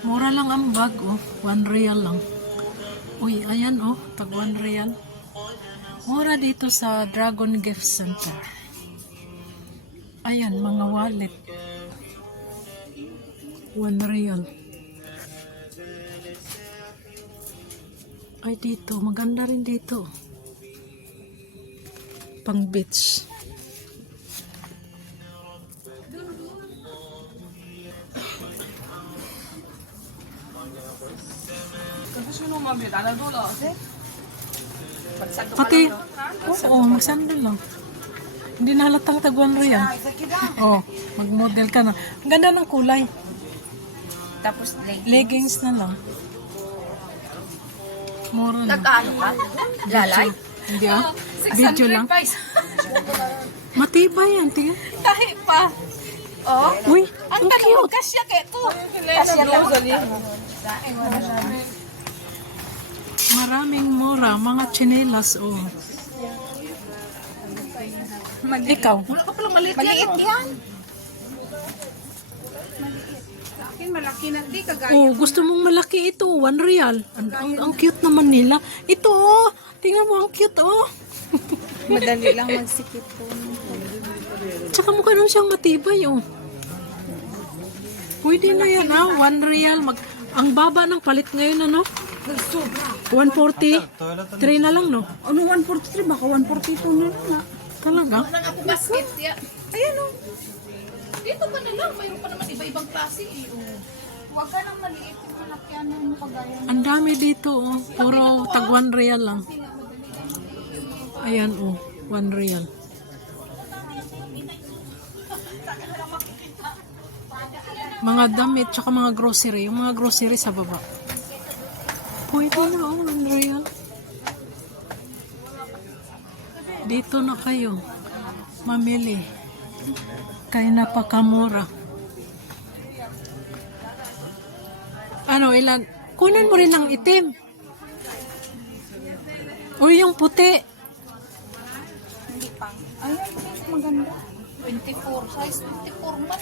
Mura lang ang bag, oh. One real lang. Uy, ayan, oh. Tag one real. Mura dito sa Dragon Gift Center. Ayan, mga wallet. One real. Ay, dito. Maganda rin dito. Pang beach. Sino mami, dala doon kasi. Pagsando ka Pati, lang, oo, oh, magsandal lang. Hindi na halatang tagwan ro yan. Oo, oh, mag-model ka na. Ang ganda ng kulay. Tapos, like, Leggings na lang. Mura na. nag-ano ka? Lalay? Hindi ah. Video lang. Matibay yan, tingin. Tahi pa. Oh, Uy, ang ang tanong, cute. kasya kay to. Kasya ka. Maraming mura, mga chinelas, oh. Ikaw, Wala ka palang maliit, maliit yan. Akin malaki na di kagaya. oh, gusto mong malaki ito, one real. Ang, ang, ang cute naman nila. Ito, oh, tingnan mo, ang cute, oh. Madali lang magsikip po. Tsaka mukha naman siyang matibay, oh. Pwede na yan, ah. One real. Mag, ang baba ng palit ngayon, ano? Sobra. 140. 3 na lang, no? Ano 143? Baka 142 na lang na. Talaga? ako basket ya. Ayan o. Dito pa na lang. Mayroon pa naman iba-ibang klase eh. Oh. Huwag ka nang maliit yung malakyan mo kagaya. Ang dami dito, oh. Puro tag 1 real lang. Ayan, oh. 1 real. Mga damit, tsaka mga grocery. Yung mga grocery sa baba. Pwede na, oh. 1 real. Dito na kayo. Mamili. Kaya napakamura. Ano, ilan? Kunin mo rin ng itim. O yung puti. Ayan, maganda. 24. Size 24 man.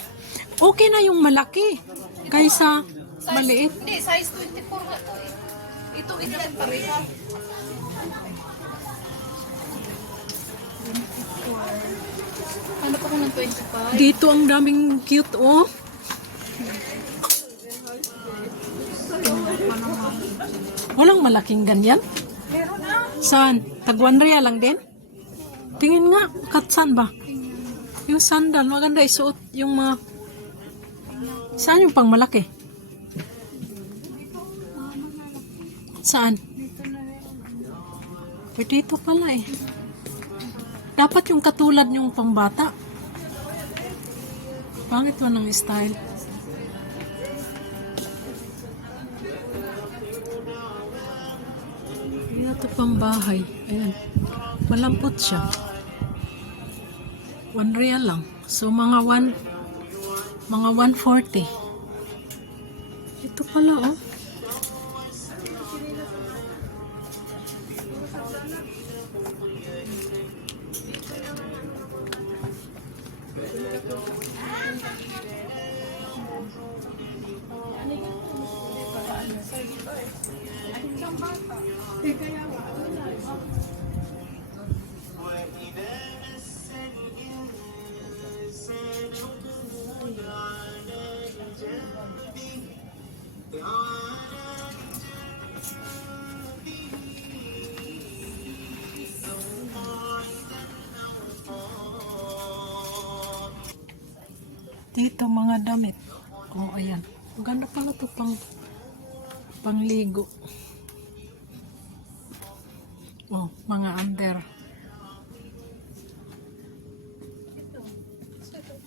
Okay na yung malaki. Kaysa maliit. Hindi, size 24 nga to eh. Ito, ito lang pareha. Ano pa ko ng 25? Dito ang daming cute, oh. Walang malaking ganyan. Meron na. Saan? Tagwan real lang din? Tingin nga, katsan ba? Yung sandal, maganda isuot yung mga... Saan yung pang malaki? Saan? Eh, dito pala eh. Dapat yung katulad yung pangbata. Pangit mo ng style. Ayan ito pang bahay. Ayan. Malampot siya. One real lang. So, mga one, mga 140. Dito, mga damit. Oh, ayan. Ang ganda pala to pang pangligo. Oh, mga under.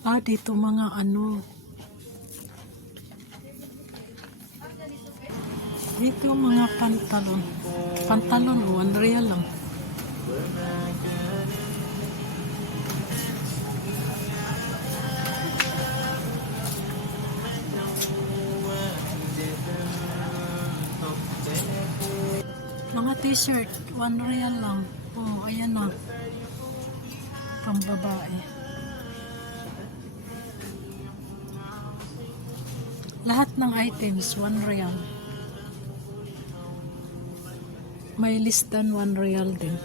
Ah, dito mga ano. Dito mga pantalon. Pantalon, oh, one real lang. T-shirt, one real lang. Oh, ayan na. Pang babae. Lahat ng items, 1 real. May less than 1 real din.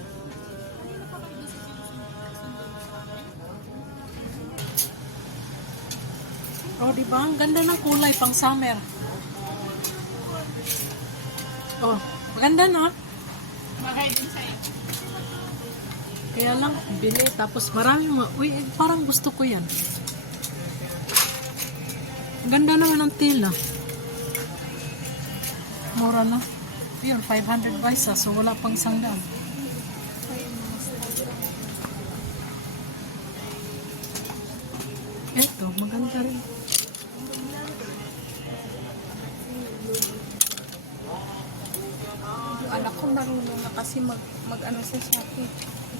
Oh, di ba? Ang ganda ng kulay pang summer. Oh, maganda na. Bagay din sa'yo. Kaya lang, bili. Tapos maraming, ma- uy, eh, parang gusto ko yan. Ang Ganda naman ng tela. Mura na. Yun, 500 paisa. So, wala pang sandal. Ito, maganda rin. Anak ko marunong kasi mag, mag ano sa Shopee.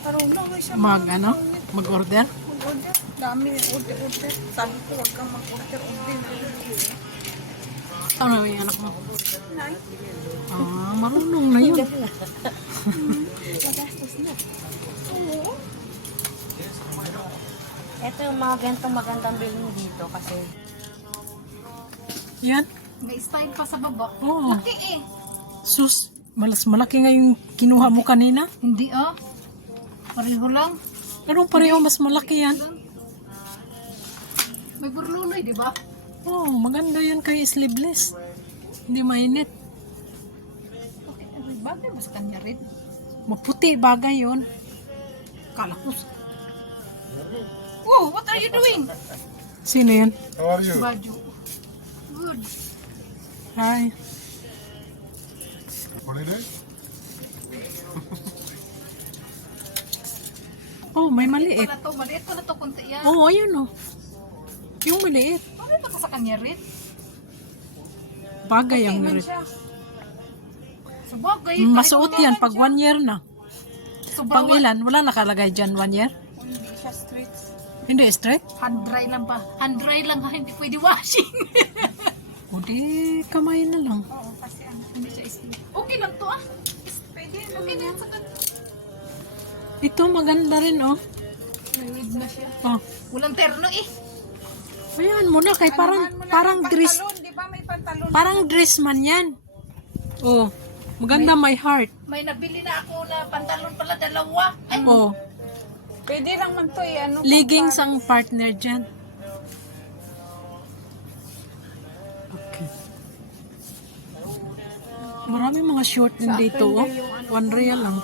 Marunong na siya. Mag, ano? Mag-order? Mag-order. Dami order order. Sabi ko huwag kang mag-order order. Ano yung anak mo? Nay, Ah, marunong na yun. magastos na. Oo. Ito yung mga ganitong magandang bilhin dito kasi Yan. May style pa sa baba. Oo. Laki eh. Sus, malas malaki nga yung kinuha mo kanina. Hindi ah. Pareho lang. Pero pareho mas malaki yan. May burluloy, di ba? Oh, maganda yan kay sleeveless. Hindi mainit. Okay, bagay mas kanya rin. Maputi bagay yon. Kala ko. Whoa, what are you doing? Sino yan? How are you? Baju. Good. Hi. Holiday? Oh, may maliit. Pala to, maliit pala to kunti yan. Oh, ayun oh. Yung maliit. Ba ka sa kanya rin? Bagay ang Tingnan maliit. siya. Sa bagay. Mm, Masuot yan pag one year na. Sobrang Pang ilan? Wala nakalagay dyan one year? Hindi siya straight. Hindi straight? Hand dry lang ba? Hand dry lang ha, hindi pwede washing. O di, kamay na lang. Oo, Okay lang to ah. Pwede, okay na yan sa kan. Ito maganda rin oh. Wig na siya. Oh. Walang terno eh. Ayan mo na kay parang parang dress. Di ba may pantalon? Parang dress man yan. Oh. Maganda may heart. May nabili na ako na pantalon pala dalawa. Ay, Oh. pwede lang man to eh. Ano, Leggings ang partner dyan. Marami mga short din dito, oh. One real lang.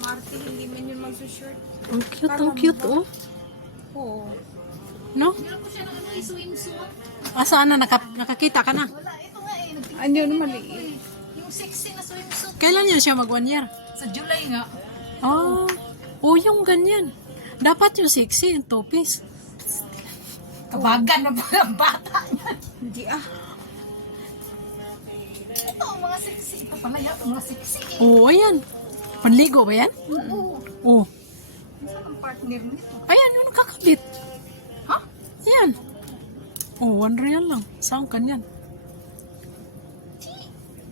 Marty, hindi man yun magsushirt. Ang cute, ang cute, oh. Oo. No? Meron ko siya ng ano, swimsuit. Ah, saan na? Naka, nakakita ka na? Wala, ito nga eh. Nagtingin Ano yun, maliit. Yung sexy na swimsuit. Kailan yun siya mag one year? Sa July nga. Ah, oh, yung ganyan. Dapat yung sexy, yung two piece. Kabagan na ba ang bata niya? Hindi ah. Sexy. Ito pala yan, mga sexy eh. Oh, ayan. Panligo ba yan? Oo. Oh. Saan ang partner nito? Ayan, yung nakakabit. Ha? Yan. Oh, one real lang. Saan kanyan?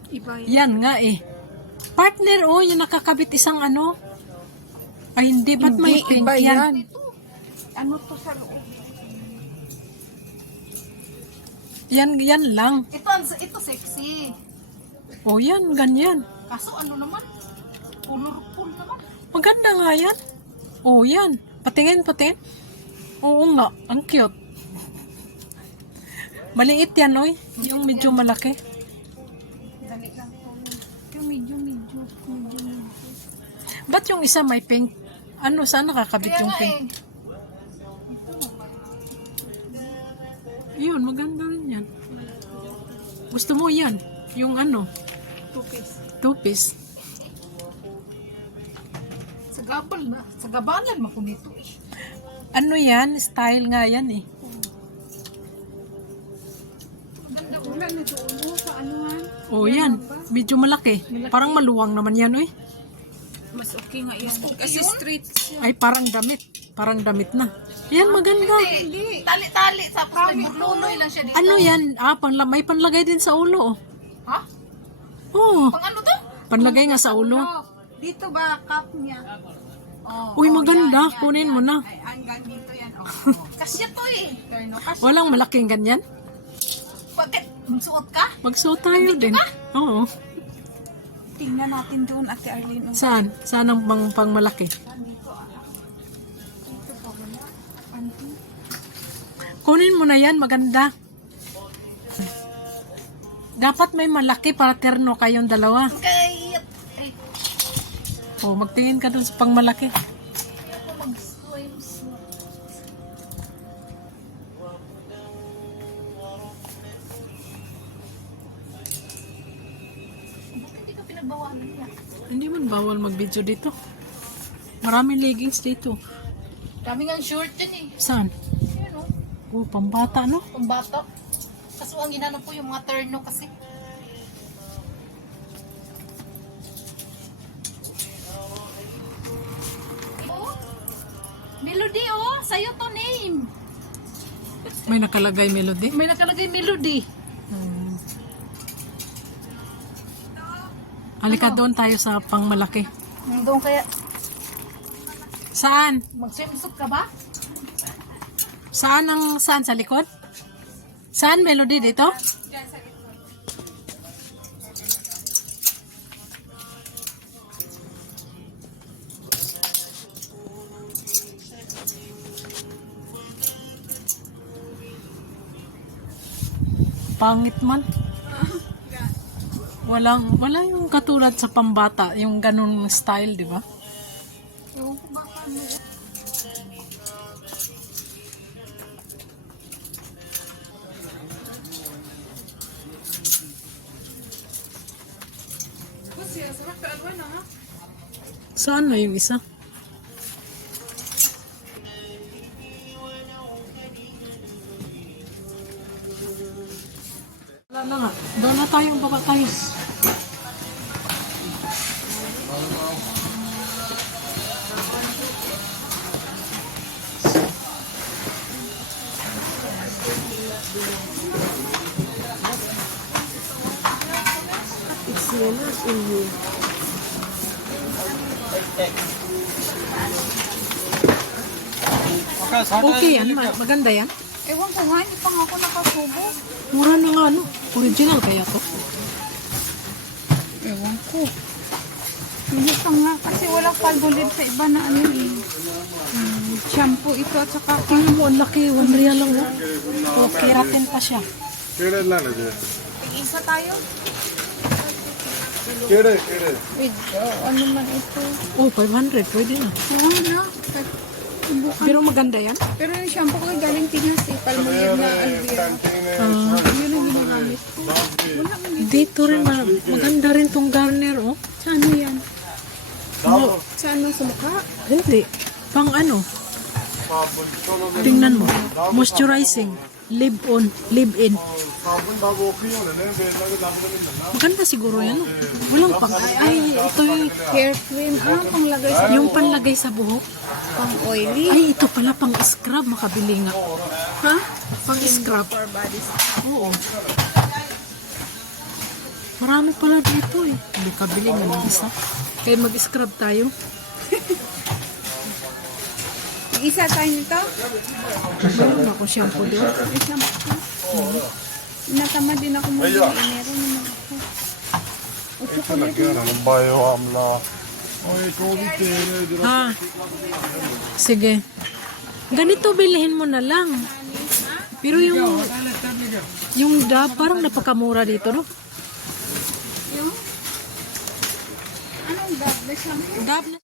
Iba yun. Yan nga eh. Partner, oh, yung nakakabit isang ano. Ay, hindi. Ba't may pink iba yan? yan. Ano to sa loob? Yan, yan lang. Ito, ito sexy. Oh, yan, ganyan. Kaso ano naman? Colorful naman. Maganda nga yan. Oh, yan. Patingin, patingin. Oo nga, ang cute. Maliit yan, oy. Yung medyo malaki. Dali lang. Yung medyo, medyo, medyo, medyo. Ba't yung isa may pink? Ano, saan nakakabit Kaya yung pink? eh. Yun, maganda rin yan. Gusto mo yan? Yung ano, Two piece. two piece. Sa gabal na. Sa gabalan mo nito eh. Ano yan? Style nga yan eh. Ganda oh. Wala na doon mo sa anuhan. Oh, yan. Medyo malaki. Parang maluwang naman yan, oy. Mas okay nga yan. Kasi straight siya. Ay, parang damit. Parang damit na. Yan, maganda. Hindi. Tali-tali. Tapos may lang siya dito. Ano yan? Ah, panla may panlagay din sa ulo. oh. Ha? Oh, Pang ano to? panlagay nga sa ulo. Oh, dito ba cup niya? Oh, Uy, maganda. Kunin mo na. ay hanggang dito yan. Oh, Kasya to eh. Kasi Walang malaking ganyan. Bakit? Magsuot ka? Magsuot tayo din. Oo. Tingnan natin doon, Ate Arlene. oh. Saan? Saan ang pang, pang malaki? Kunin mo na yan, maganda. Dapat may malaki para terno kayong dalawa. Kaya, ay, O, magtingin ka dun sa pang malaki. ako mag-swimsuit. Bakit hindi man bawal mag-video dito. Maraming leggings dito. Dami nga short din eh. Saan? Ano? Oh, pambata, no? Pambata. Kaso ang ginano po yung mga terno kasi. Oh, Melody oh, sa'yo to name. May nakalagay melody. May nakalagay Melody. Hmm. Halika doon tayo sa pang malaki. Doon kaya, Saan? mag-swimsuit ka ba? Saan ang saan sa likod? Saan melody dito? Pangit man. Walang wala yung katulad sa pambata, yung ganun style, di ba? Ko Saan na yung isa? Wala na nga. Doon na tayo, baba tayo. Okay yan, maganda yan. Ewan ko nga, hindi pa nga ako nakasubo. Mura na nga, ano? Original kaya to. Ewan ko. Hindi pa nga, kasi walang palbolib sa iba na ano eh. Hmm, shampoo ito at saka Tingnan mo, ang laki. One real lang, oh. no? So, keratin pa siya. Kailan lang na dyan? Isa tayo. Kira, kira. Withdraw. Ano man ito? Oh, 500. Pwede na. Oo na. Bukan. Pero maganda yan? Pero yung shampoo ko galing Pinas eh. Palmoyer na Alvira. Ah. Yun ang ginagamit ko. Dito. Rin ma maganda rin tong garner oh. Sa ano yan? Mo, sa ano sa mukha? Hindi. Pang ano? Tingnan mo. Moisturizing. Live on, live in. Maganda siguro yan. Walang pang... Ay, ito yung hair cream. Ah, panglagay sa Yung panlagay sa buhok. Pang oily. Ay, ito pala pang scrub. Makabili nga. Ha? Pang scrub. Oo. Marami pala dito eh. Hindi kabili nga ng isa. Kaya mag-scrub tayo. Isa tayo nito? Meron ako shampoo doon. May shampoo. Hmm. Natama din ako mo. Meron naman ako. O chocolate na. Bayo amla. Ha? Sige. Ganito bilhin mo na lang. Pero yung yung da, parang napakamura dito, no? Yung? Anong dab? Dab na